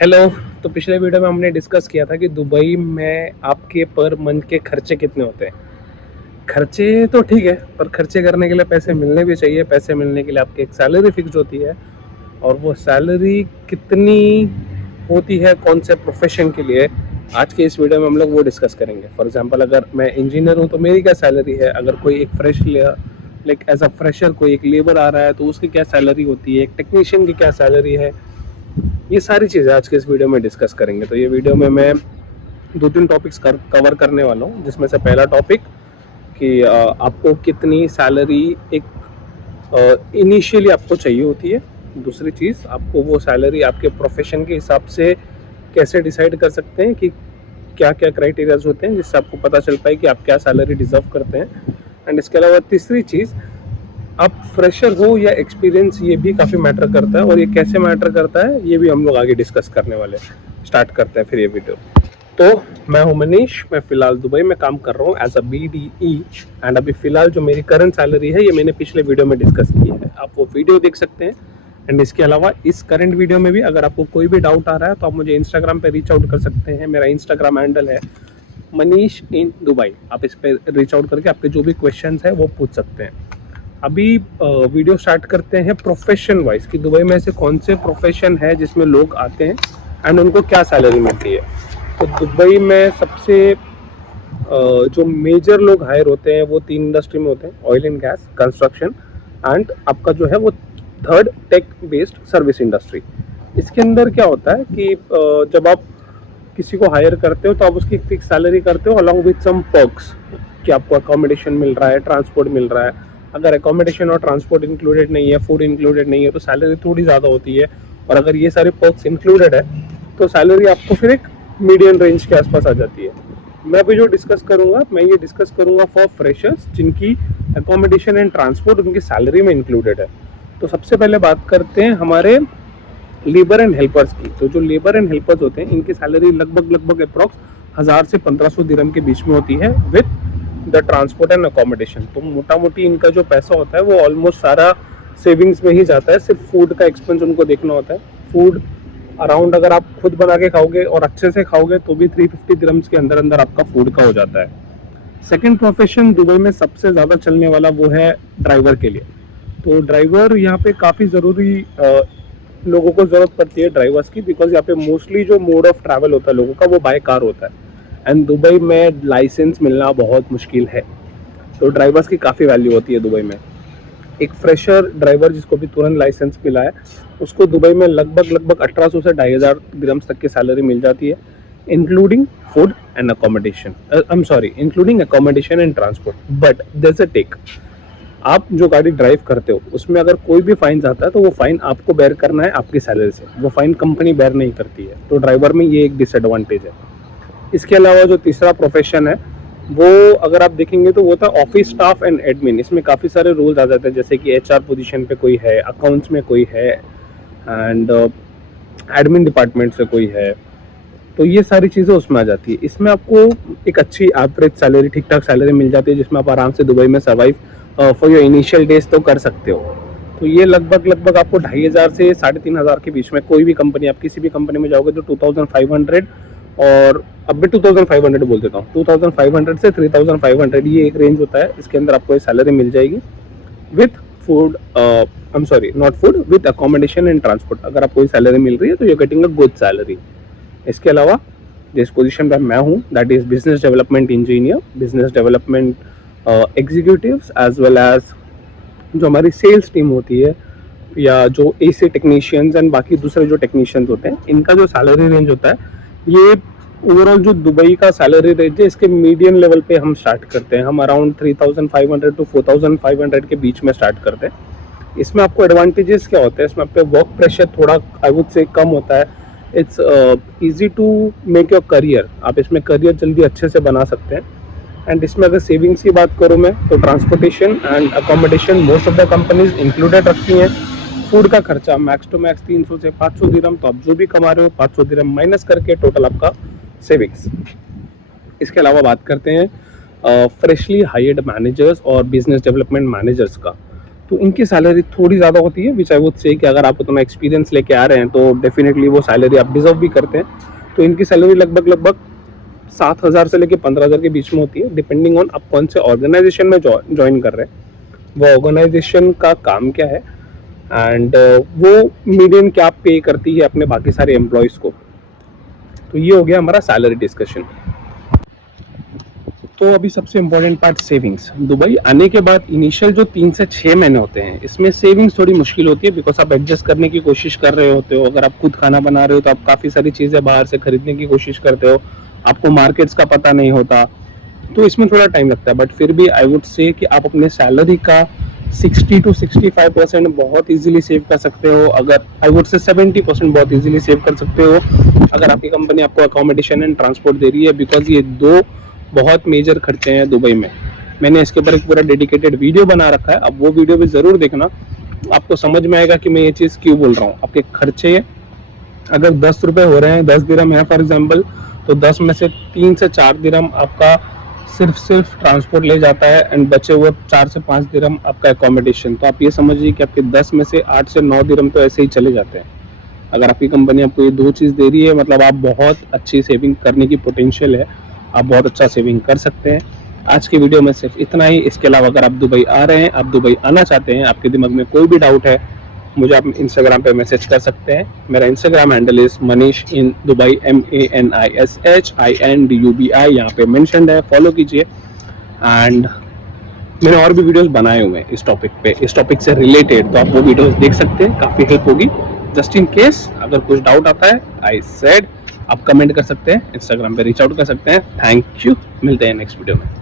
Hello. तो पिछले video में हमने डिस्कस किया था कि दुबई में आपके पर मंथ के खर्चे कितने होते हैं। खर्चे तो ठीक है, पर खर्चे करने के लिए पैसे मिलने भी चाहिए। पैसे मिलने के लिए आपकी एक सैलरी फिक्स होती है, और वो सैलरी कितनी होती है कौन से प्रोफेशन के लिए, आज के इस वीडियो में हम लोग वो डिस्कस करेंगे। फॉर एग्जांपल, अगर मैं इंजीनियर हूँ तो मेरी क्या सैलरी है, अगर कोई एक लाइक एज अ फ्रेशर कोई एक लेबर आ रहा है तो उसकी क्या सैलरी होती है, एक टेक्नीशियन की क्या सैलरी है। ये सारी चीज़ें आज के इस वीडियो में डिस्कस करेंगे। तो ये वीडियो में मैं दो तीन टॉपिक्स कवर करने वाला हूँ, जिसमें से पहला टॉपिक कि आपको कितनी सैलरी एक इनिशियली आपको चाहिए होती है। दूसरी चीज़, आपको वो सैलरी आपके प्रोफेशन के हिसाब से कैसे डिसाइड कर सकते हैं, कि क्या क्या क्राइटेरियाज होते हैं जिससे आपको पता चल पाए कि आप क्या सैलरी डिजर्व करते हैं। एंड इसके अलावा तीसरी चीज़, आप फ्रेशर हो या एक्सपीरियंस, ये भी काफ़ी मैटर करता है, और ये कैसे मैटर करता है ये भी हम लोग आगे डिस्कस करने वाले हैं। स्टार्ट करते हैं फिर ये वीडियो। तो मैं हूं मनीष, मैं फ़िलहाल दुबई में काम कर रहा हूं एज अ BDE। एंड अभी फ़िलहाल जो मेरी करंट सैलरी है ये मैंने पिछले वीडियो में डिस्कस की है, आप वो वीडियो देख सकते हैं। एंड इसके अलावा इस करंट वीडियो में भी अगर आपको कोई भी डाउट आ रहा है तो आप मुझे इंस्टाग्राम पे रीच आउट कर सकते हैं। मेरा इंस्टाग्राम हैंडल है मनीष इन दुबई। आप इस पर रीच आउट करके आपके जो भी क्वेश्चन है वो पूछ सकते हैं। अभी वीडियो स्टार्ट करते हैं प्रोफेशन वाइज, कि दुबई में ऐसे कौन से प्रोफेशन है जिसमें लोग आते हैं एंड उनको क्या सैलरी मिलती है। तो दुबई में सबसे जो मेजर लोग हायर होते हैं वो तीन इंडस्ट्री में होते हैं: oil and gas, construction, and आपका जो है वो third tech based service industry. इसके अंदर क्या होता है कि जब आप किसी को हायर करते हो तो आप उसकी फिक्स सैलरी करते हो अलॉन्ग विथ सम पर्क्स, कि आपको अकोमोडेशन मिल रहा है, ट्रांसपोर्ट मिल रहा है। अगर अकोमोडेशन और ट्रांसपोर्ट इंक्लूडेड नहीं है, फूड इंक्लूडेड नहीं है, तो सैलरी थोड़ी ज़्यादा होती है। और अगर ये सारे पर्क्स इंक्लूडेड है तो सैलरी आपको फिर एक मीडियम रेंज के आसपास आ जाती है। मैं अभी जो डिस्कस करूंगा, मैं ये डिस्कस करूंगा फॉर फ्रेशर्स जिनकी अकोमोडेशन एंड ट्रांसपोर्ट उनकी सैलरी में इंक्लूडेड है। तो सबसे पहले बात करते हैं हमारे लेबर एंड हेल्पर्स की। तो जो लेबर एंड हेल्पर्स होते हैं इनकी सैलरी लगभग अप्रॉक्स 1000 से 1500 दिरहम के बीच में होती है with the transport and accommodation. तो मोटा मोटी इनका जो पैसा होता है वो ऑलमोस्ट सारा सेविंग्स में ही जाता है। सिर्फ फूड का एक्सपेंस उनको देखना होता है। फूड अराउंड, अगर आप खुद बना के खाओगे और अच्छे से खाओगे तो भी 350 दिरहम्स के अंदर अंदर आपका फूड का हो जाता है। सेकंड प्रोफेशन दुबई में सबसे ज़्यादा चलने वाला वो है ड्राइवर के लिए। तो ड्राइवर यहाँ पे काफ़ी ज़रूरी लोगों को ज़रूरत पड़ती है ड्राइवर्स की, बिकॉज यहाँ पे मोस्टली जो मोड ऑफ ट्रैवल होता है लोगों का वो बाय कार होता है। एंड दुबई में लाइसेंस मिलना बहुत मुश्किल है, तो ड्राइवर्स की काफ़ी वैल्यू होती है दुबई में। एक फ्रेशर ड्राइवर जिसको भी तुरंत लाइसेंस मिला है उसको दुबई में लगभग 1800 से 2500 दिरहम्स तक की सैलरी मिल जाती है, including food and accommodation. I am sorry, including accommodation and transport. But there is a tech, आप जो गाड़ी ड्राइव करते हो उसमें अगर कोई भी फाइन आता है तो वो फाइन आपको बेयर करना है आपकी सैलरी से, वो फाइन कंपनी बेयर नहीं करती है। तो ड्राइवर में ये एक डिसएडवांटेज है। इसके अलावा जो तीसरा प्रोफेशन है वो अगर आप देखेंगे तो वो था ऑफिस स्टाफ एंड एडमिन। इसमें काफ़ी सारे रोल्स आ जाते हैं, जैसे कि HR पोजीशन पे कोई है, अकाउंट्स में कोई है, एंड एडमिन डिपार्टमेंट से कोई है। तो ये सारी चीज़ें उसमें आ जाती है। इसमें आपको एक अच्छी एवरेज सैलरी, ठीक ठाक सैलरी मिल जाती है, जिसमें आप आराम से दुबई में survive for your initial days तो कर सकते हो। तो ये लगभग आपको 2500 से 3500 के बीच में, कोई भी कंपनी, आप किसी भी कंपनी में जाओगे तो 2500, और अब भी 2500 बोल देता हूँ, 2500 से 3500 ये एक रेंज होता है। इसके अंदर आपको ये सैलरी मिल जाएगी with food, I am sorry, not food, with accommodation and transport. अगर आपको ये सैलरी मिल रही है तो you getting a good salary. इसके अलावा जिस पोजीशन पर मैं हूँ that is business development engineer, business development executives, as well as जो हमारी सेल्स टीम होती है, या जो AC टेक्नीशियंस एंड बाकी दूसरे जो टेक्नीशियंस होते हैं, इनका जो सैलरी रेंज होता है, ये ओवरऑल जो दुबई का सैलरी रेंज है इसके मीडियम लेवल पे हम स्टार्ट करते हैं। हम अराउंड 3500 टू 4500 के बीच में स्टार्ट करते हैं। इसमें आपको एडवांटेजेस क्या होते हैं, इसमें आपका वर्क प्रेशर थोड़ा आई वुड से कम होता है। It's easy to make your career, आप इसमें करियर जल्दी अच्छे से बना सकते हैं। एंड इसमें अगर सेविंग्स की बात करूँ मैं, तो transportation and accommodation most of the companies included रखती हैं। फूड का खर्चा मैक्स टू मैक्स 300 से 500 दिरहम, तो आप जो भी कमा रहे हो 500 दिरहम माइनस करके टोटल आपका सेविंग्स। इसके अलावा बात करते हैं फ्रेशली हायर्ड मैनेजर्स और बिजनेस डेवलपमेंट मैनेजर्स का। तो इनकी सैलरी थोड़ी ज़्यादा होती है, विच आई वुड से कि अगर आप उतना एक्सपीरियंस लेके आ रहे हैं तो डेफिनेटली वो सैलरी आप डिजर्व भी करते हैं। तो इनकी सैलरी लगभग 7,000 से लेकर 15,000 के बीच में होती है, डिपेंडिंग ऑन आप कौन से ऑर्गेनाइजेशन में ज्वाइन कर रहे हैं, वो ऑर्गेनाइजेशन का काम क्या है एंड वो मीडियन क्या पे करती है अपने बाकी सारे एम्प्लॉयज़ को। तो ये हो गया हमारा सैलरी डिस्कशन। तो अभी सबसे इम्पोर्टेंट पार्ट सेविंग्स। दुबई आने के बाद इनिशियल जो 3 से 6 महीने होते हैं इसमें सेविंग्स थोड़ी मुश्किल होती है, बिकॉज आप एडजस्ट करने की कोशिश कर रहे होते हो। अगर आप खुद खाना बना रहे हो तो आप काफ़ी सारी चीज़ें बाहर से खरीदने की कोशिश करते हो, आपको मार्केट्स का पता नहीं होता, तो इसमें थोड़ा टाइम लगता है। बट फिर भी आई वुड से कि आप अपने सैलरी का 60 to 65% बहुत इजीली सेव कर सकते हो। अगर आई वुड से 70% बहुत इजीली सेव कर सकते हो अगर आपकी कंपनी आपको अकोमोडेशन एंड ट्रांसपोर्ट दे रही है, बिकॉज ये दो बहुत मेजर खर्चे हैं दुबई में। मैंने इसके ऊपर एक पूरा डेडिकेटेड वीडियो बना रखा है, अब वो वीडियो भी ज़रूर देखना, आपको समझ में आएगा कि मैं ये चीज़ क्यों बोल रहा हूँ। आपके खर्चे अगर 10 रुपये हो रहे हैं, 10 दिरहम है फॉर एग्जाम्पल, तो 10 में से 3 से 4 दिरहम आपका सिर्फ ट्रांसपोर्ट ले जाता है एंड बचे हुए 4 से 5 दिरहम आपका अकोमोडेशन। तो आप ये समझिए कि आपके 10 में से 8 से 9 दिरहम तो ऐसे ही चले जाते हैं। अगर आपकी कंपनी आपको ये दो चीज़ दे रही है, मतलब आप बहुत अच्छी सेविंग करने की पोटेंशियल है, आप बहुत अच्छा सेविंग कर सकते हैं। आज के वीडियो में सिर्फ इतना ही। इसके अलावा अगर आप दुबई आ रहे हैं, आप दुबई आना चाहते हैं, आपके दिमाग में कोई भी डाउट है, मुझे आप इंस्टाग्राम पे मैसेज कर सकते हैं। मेरा Instagram handle is Manish in Dubai, MANISHINDUBI, यहाँ पे मेंशन्ड है, फॉलो कीजिए। एंड मैंने और भी वीडियोस बनाए हुए हैं इस टॉपिक पे, इस टॉपिक से रिलेटेड, तो आप वो वीडियोस देख सकते हैं, काफ़ी हेल्प होगी। जस्ट इन केस अगर कुछ डाउट आता है, आई सेड आप कमेंट कर सकते हैं, इंस्टाग्राम पे रीच आउट कर सकते हैं। थैंक यू, मिलते हैं नेक्स्ट वीडियो में।